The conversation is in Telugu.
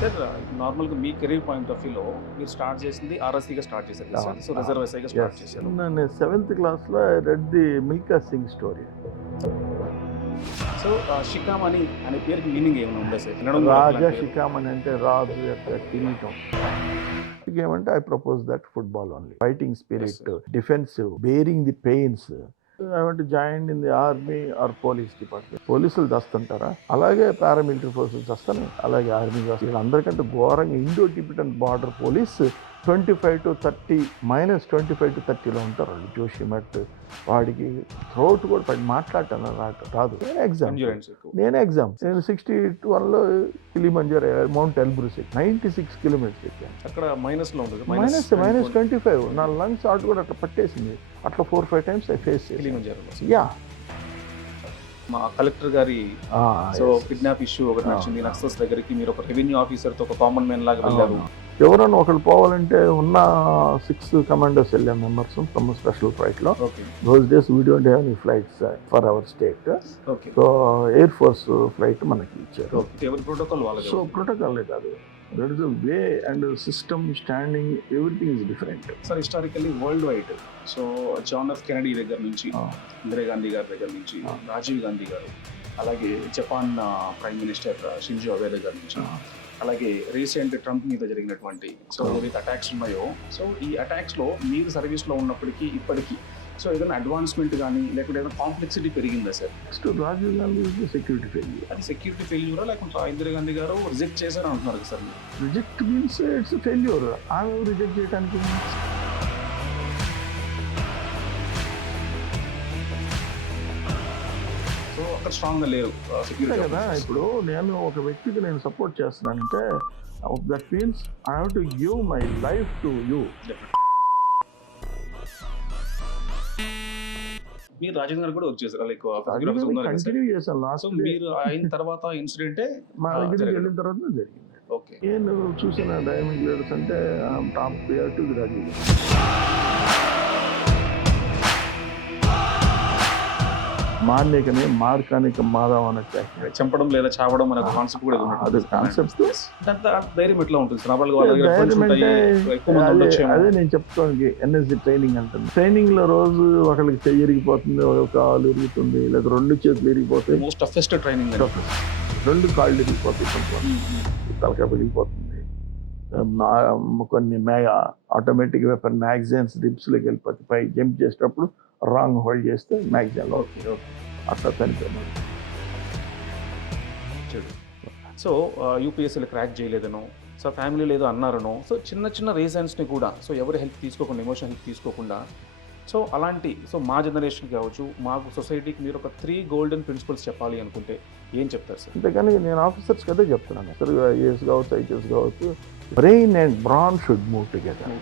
సార్ నార్మల్గా మీ కెరీర్ పాయింట్ ఆఫ్ వ్యూలో మీరు స్టార్ట్ చేసింది ఆర్ఎస్సీగా స్టార్ట్ చేశారు కదా సార్. సో రిజర్వ్ ఎస్ఐగా స్టార్ట్ చేశారు. నేను 7th క్లాస్లో I read the Milkha Singh story. So Shikhamani అనే పేరుకి మీనింగ్ ఏమైనా ఉందా సార్? రాజా షికామణి అంటే రాజు యొక్క కిరీటం. ఏమంటే I propose that football only, fighting spirit, defensive, bearing the pains. I want join in the army or police department. పోలీసులు దస్తుంటారా, అలాగే పారామిలిటరీ ఫోర్సెస్ దస్తాను, అలాగే ఆర్మీ దస్తాను. వీళ్ళందరికంటే ఘోరంగా Indo Tibetan border police 25 to 30 -25 to 30లో ఉంటారు వాళ్ళు. జోషిమట్ వాడికి థ్రోట్ కూడా పడి మాట్లాడటాను రాదు. నేనే ఎగ్జామ్ నేను 61లో కిలిమంజరో మౌంట్ ఎల్బ్రూస్ 96 కిలోమీటర్స్ ఎక్కాను. అక్కడ మైనస్లో ఉంటుంది, -25. నా లంగ్స్ ఆట కూడా అట్లా పట్టేసింది. అట్లా 4-5 times ఐ ఫేస్ చేశాను. యా, మా కలెక్టర్ గారి సో కిడ్నాప్ ఇష్యూ ఒకటి నచ్చింది. నక్సల్స్ దగ్గరికి మీరు ఒక రెవెన్యూ ఆఫీసర్తో ఒక కామన్ మ్యాన్ లాగా వెళ్ళారు. ఎవరన్నా ఒకళ్ళు పోవాలంటే ఉన్న 6 కమాండర్స్ వెళ్ళాం మెంబర్స్ ఫ్రమ్ స్పెషల్ ఫ్లైట్లో. Those days we don't have any flights for our state. So air force flight మనకి ఇచ్చారు. సో ప్రోటోకాల్ కాదు, that is way and system standing everything is different. Sir historically world wide so John F Kennedy దగ్గర నుంచి, ఇందిరా గాంధీ గారి దగ్గర నుంచి, రాజీవ్ గాంధీ గారు, అలాగే Japan prime minister Shinzo Abe దగ్గర నుంచి, అలాగే రీసెంట్ ట్రంప్ మీద జరిగినటువంటి సో ఏదైతే అటాక్స్ ఉన్నాయో, సో ఈ అటాక్స్లో మీరు సర్వీస్లో ఉన్నప్పటికీ ఇప్పటికీ సో ఏదైనా అడ్వాన్స్మెంట్ కానీ లేకుంటే ఏదైనా కాంప్లెక్సిటీ పెరిగిందా sir? Next Rajiv Gandhi security failure. అది సెక్యూరిటీ ఫెయిల్యూరా లేకుంటే ఇందిరా గాంధీ గారు రిజెక్ట్ చేశారు అంటున్నారు sir? Reject means it's failure. ఆమె రిజెక్ట్ చేయడానికి సో అక్కడ స్ట్రాంగ్గా లేరు సెక్యూరిటీ కదా. ఇప్పుడు నేను ఒక వ్యక్తికి నేను సపోర్ట్ చేస్తున్నానంటే that means I have to give my life to you. మీరు రాజేంద్ర గారు కూడా వర్క్ చేశారు, లైక్ కంటిన్యూ చేశాను. లాస్ట్ మీరు అయిన తర్వాత ఇన్సిడెంటే మా దగ్గరికి వెళ్ళిన తర్వాత జరిగింది. ఓకే, నేను చూసిన డైమండ్ లీడర్స్ అంటే టాప్ ప్రియారిటీ రాజీవ్ గాంధీ. మాన్యకనే మార్కానిక మాధవ్ అన్నట్టు చంపడం లేదా చావడం అనే కాన్సెప్ట్ కూడా అది కాన్సెప్ట్. ధైర్యం ఎట్లా ఉంటుంది? అదే నేను చెప్తాను, ఎన్ఎస్సి ట్రైనింగ్ అంటుంది. ట్రైనింగ్ లో రోజు ఒకరికి చెయ్యి ఇరిగిపోతుంది, ఒక కాలు ఇరుగుతుంది, లేదా 2 చేతులు ఇరిగిపోతాయి. Most toughest training. 2 కాళ్ళు ఇరిగిపోతాయి, తలకాయ పగిలిపోతుంది. కొన్ని ఆటోమేటిక్ వెపన్ మ్యాగజైన్స్ రిబ్స్లోకి వెళ్ళిపోతాయి. పై జంప్ చేసేటప్పుడు రాంగ్ హోల్డ్ చేస్తే మ్యాగజైన్లో అట్లా చనిపోయినాడు. సో యూపీఎస్సీలో క్రాక్ చేయలేదనో, సో ఫ్యామిలీ లేదో అన్నారనో, సో చిన్న చిన్న రీజన్స్ని కూడా సో ఎవరి హెల్ప్ తీసుకోకుండా, ఎమోషన్ హెల్ప్ తీసుకోకుండా, సో అలాంటి సో మా జనరేషన్కి కావచ్చు, మాకు సొసైటీకి మీరు ఒక 3 golden principles చెప్పాలి అనుకుంటే ఏం చెప్తారు సార్? అంతేకాని నేను ఆఫీసర్స్కి అదే చెప్తున్నాను. ఐఏఎస్ కావచ్చు, ఐపీఎస్ కావచ్చు, brain and bran should move together.